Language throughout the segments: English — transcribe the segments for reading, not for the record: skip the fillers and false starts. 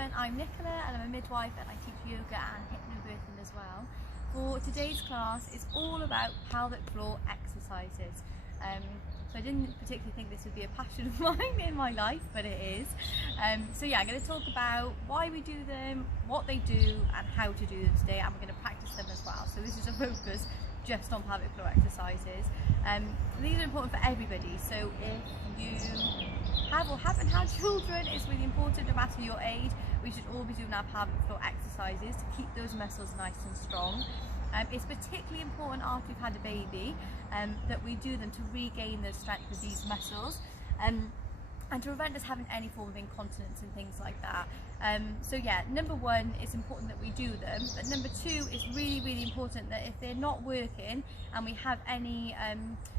everyone, I'm Nicola and I'm a midwife and I teach yoga and hypnobirthing as well. For today's class, it's all about pelvic floor exercises. So I didn't particularly think this would be a passion of mine in my life, but it is. So yeah, I'm going to talk about why we do them, what they do and how to do them today, and we're going to practice them as well. So this is a focus just on pelvic floor exercises. These are important for everybody, so if you have or haven't had children, it's really important, no matter your age, we should all be doing our pelvic floor exercises to keep those muscles nice and strong. It's particularly important after you've had a baby that we do them to regain the strength of these muscles and to prevent us having any form of incontinence and things like that. So yeah, number one, it's important that we do them, but number two, it's really important that if they're not working and we have any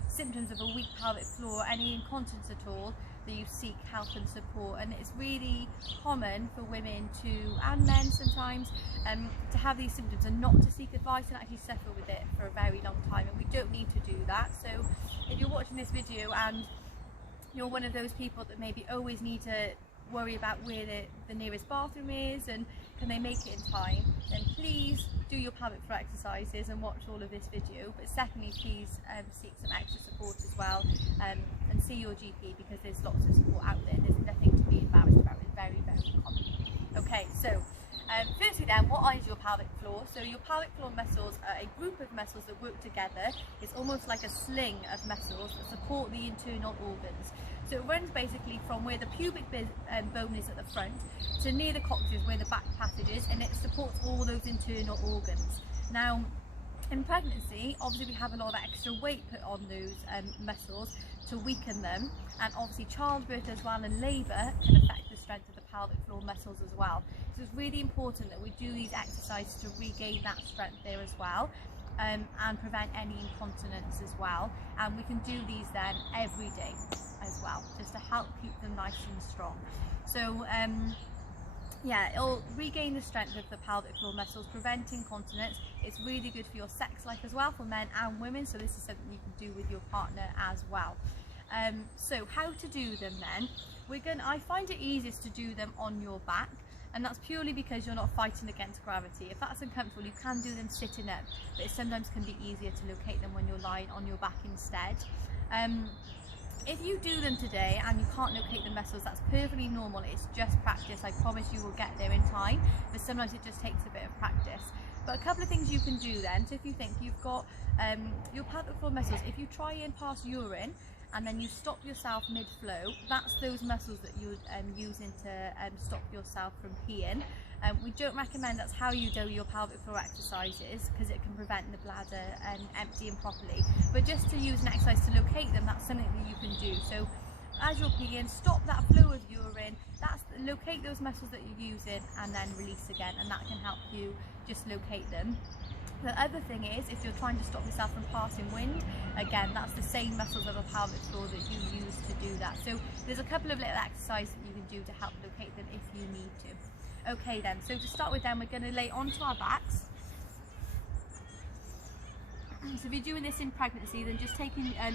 symptoms of a weak pelvic floor, any incontinence at all, that you seek help and support. And it's really common for women to, and men sometimes, to have these symptoms and not to seek advice and actually suffer with it for a very long time, and we don't need to do that. So if you're watching this video and you're one of those people that maybe always need to worry about where the nearest bathroom is and can they make it in time, then please do your pelvic floor exercises and watch all of this video. But secondly, please seek some extra support as well, and see your GP, because there's lots of support out there. There's nothing to be embarrassed about. It's very common. Okay, so firstly then, what is your pelvic floor? So your pelvic floor muscles are a group of muscles that work together. It's almost like a sling of muscles that support the internal organs. So it runs basically from where the pubic bone is at the front to near the coccyx where the back passage is, and it supports all those internal organs. Now, in pregnancy, obviously we have a lot of extra weight put on those muscles to weaken them, and obviously childbirth as well and labour can affect the strength of the pelvic floor muscles as well. So it's really important that we do these exercises to regain that strength there as well, and prevent any incontinence as well. And we can do these then every day as well, just to help keep them nice and strong. So yeah, it'll regain the strength of the pelvic floor muscles, prevent incontinence. It's really good for your sex life as well, for men and women, so this is something you can do with your partner as well. So how to do them then? I find it easiest to do them on your back, and that's purely because you're not fighting against gravity. If that's uncomfortable, you can do them sitting up, but it sometimes can be easier to locate them when you're lying on your back instead. If you do them today and you can't locate the muscles, that's perfectly normal. It's just practice. I promise you will get there in time, but sometimes it just takes a bit of practice. But a couple of things you can do then. So if you think you've got your pelvic floor muscles, if you try and pass urine and then you stop yourself mid-flow, that's those muscles that you're using to stop yourself from peeing. We don't recommend that's how you do your pelvic floor exercises, because it can prevent the bladder emptying properly. But just to use an exercise to locate them, that's something that you can do. So as you're peeing, stop that flow of urine, locate those muscles that you're using, and then release again, and that can help you just locate them. The other thing is, if you're trying to stop yourself from passing wind, again, that's the same muscles of a pelvic floor that you use to do that. So there's a couple of little exercises that you can do to help locate them if you need to. Okay then, so to start with then, we're going to lay onto our backs. So if you're doing this in pregnancy, then just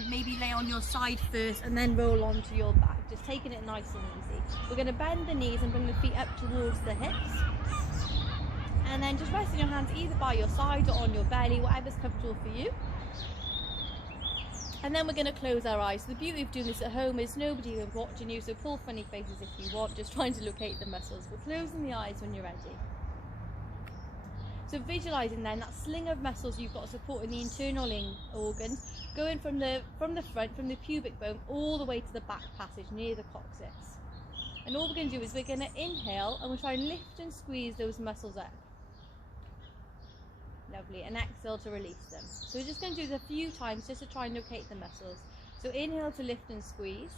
maybe lay on your side first and then roll onto your back, just taking it nice and easy. We're going to bend the knees and bring the feet up towards the hips, and then just resting your hands either by your side or on your belly, whatever's comfortable for you. And then we're going to close our eyes. So the beauty of doing this at home is nobody is watching you, so pull funny faces if you want, just trying to locate the muscles. We're closing the eyes when you're ready. So visualising then that sling of muscles you've got supporting the internal organs, going from the front, from the pubic bone, all the way to the back passage near the coccyx. And all we're going to do is we're going to inhale and we'll try and lift and squeeze those muscles up. Lovely, and exhale to release them. So we're just going to do this a few times just to try and locate the muscles. So inhale to lift and squeeze,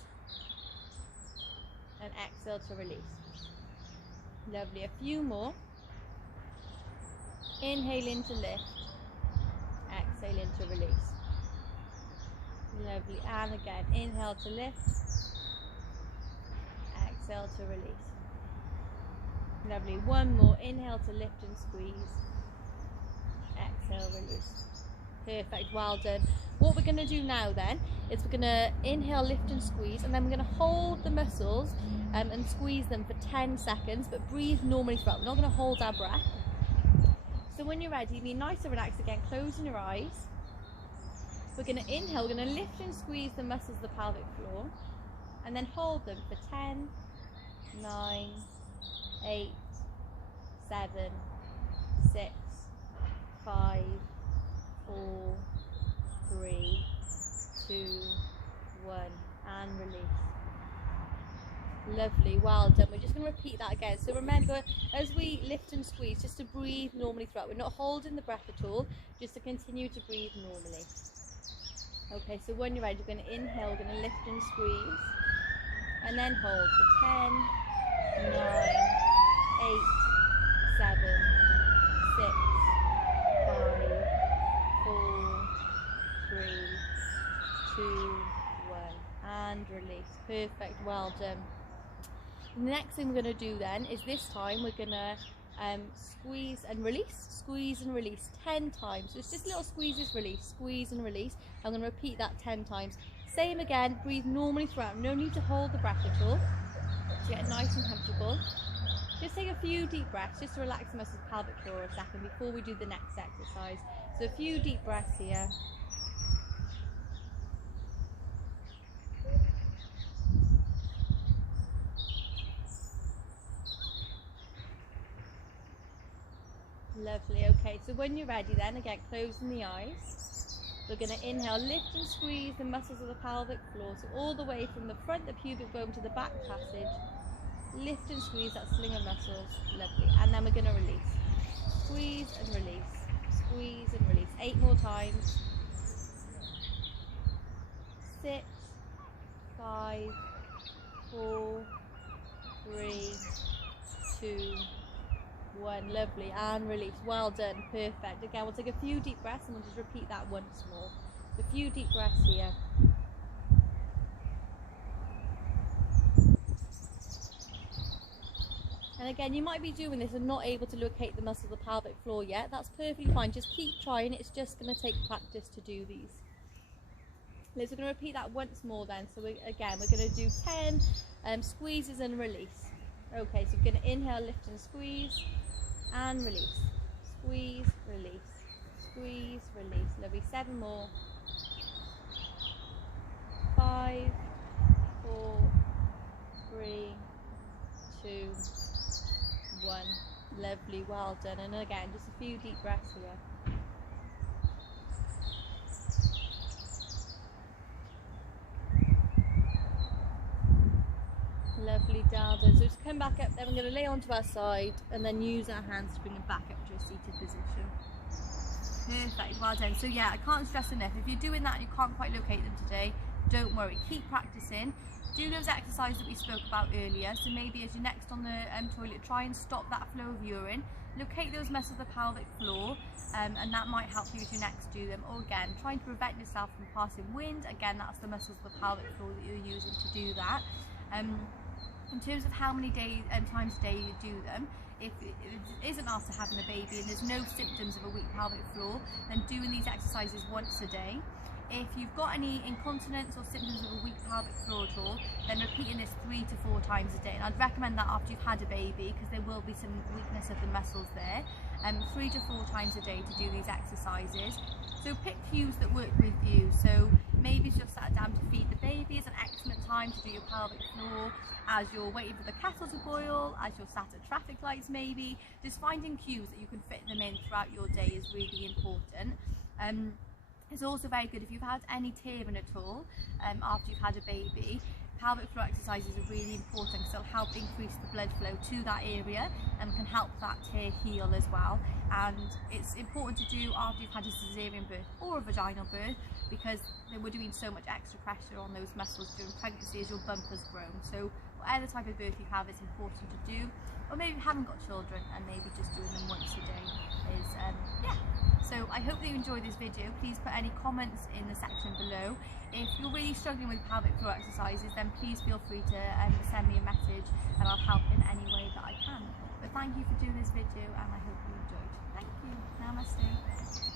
and exhale to release. Lovely, a few more. Inhale in to lift, exhale in to release. Lovely, and again, inhale to lift, exhale to release. Lovely, one more. Inhale to lift and squeeze, exhale, release. Perfect, well done. What we're going to do now then is we're going to inhale, lift and squeeze, and then we're going to hold the muscles and squeeze them for 10 seconds, but breathe normally throughout. We're not going to hold our breath. So when you're ready, be nice and relaxed again, closing your eyes. We're going to inhale, we're going to lift and squeeze the muscles of the pelvic floor, and then hold them for 10, 9, 8, 7, 6, 5, 4, 3, 2, 1, and release. Lovely, well done. We're just going to repeat that again. So remember, as we lift and squeeze, just to breathe normally throughout. We're not holding the breath at all, just to continue to breathe normally. Okay, so when you're ready, you're going to inhale, we're going to lift and squeeze, and then hold for 10, 9, 8, 7, 6, 5, 4, 3, 2, 1, and release. Perfect, well done. The next thing we're going to do then is this time we're going to squeeze and release 10 times. So it's just little squeezes, release, squeeze and release. I'm going to repeat that 10 times. Same again, breathe normally throughout. No need to hold the breath at all. So get nice and comfortable. Just take a few deep breaths just to relax the muscles of the pelvic floor a second before we do the next exercise. So a few deep breaths here. Lovely, okay, so when you're ready then, again, closing the eyes, we're going to inhale, lift and squeeze the muscles of the pelvic floor, so all the way from the front, the pubic bone, to the back passage, lift and squeeze that sling of muscles, lovely, and then we're going to release, squeeze and release, squeeze and release, 8 more times, 6, 5, 4, 3, 2, 1, lovely, and release. Well done, perfect. Again, we'll take a few deep breaths and we'll just repeat that once more. A few deep breaths here. And again, you might be doing this and not able to locate the muscle of the pelvic floor yet. That's perfectly fine. Just keep trying. It's just going to take practice to do these. We're going to repeat that once more then. So again, we're going to do 10 squeezes and release. Okay, so we're going to inhale, lift and squeeze, and release. Squeeze, release. Squeeze, release. Lovely. 7 more. 5, 4, 3, 2, 1. Lovely. Well done. And again, just a few deep breaths here. Lovely, down. So just come back up, then we're going to lay onto our side and then use our hands to bring them back up to a seated position. Perfect, well done. So yeah, I can't stress enough, if you're doing that and you can't quite locate them today, don't worry, keep practicing. Do those exercises that we spoke about earlier. So maybe as you're next on the toilet, try and stop that flow of urine. Locate those muscles of the pelvic floor, and that might help you as you next do them. Or again, trying to prevent yourself from passing wind. Again, that's the muscles of the pelvic floor that you're using to do that. In terms of how many times a day you do them, if it isn't after having a baby and there's no symptoms of a weak pelvic floor, then doing these exercises once a day. If you've got any incontinence or symptoms of a weak pelvic floor at all, then repeating this 3 to 4 times a day. And I'd recommend that after you've had a baby, because there will be some weakness of the muscles there. 3 to 4 times a day to do these exercises. So pick cues that work with you. So maybe you're sat down to feed the baby, is an excellent time to do your pelvic floor. As you're waiting for the kettle to boil, as you're sat at traffic lights maybe, just finding cues that you can fit them in throughout your day is really important. It's also very good if you've had any tearing at all after you've had a baby. Pelvic floor exercises are really important because they'll help increase the blood flow to that area and can help that tear heal as well. And it's important to do after you've had a cesarean birth or a vaginal birth, because we're doing so much extra pressure on those muscles during pregnancy as your bump has grown. So whatever type of birth you have, it's important to do. Or maybe you haven't got children and maybe just doing them once a day is, yeah. So I hope that you enjoyed this video. Please put any comments in the section below. If you're really struggling with pelvic floor exercises, then please feel free to send me a message and I'll help in any way that I can. But thank you for doing this video and I hope you enjoyed. Thank you. Namaste.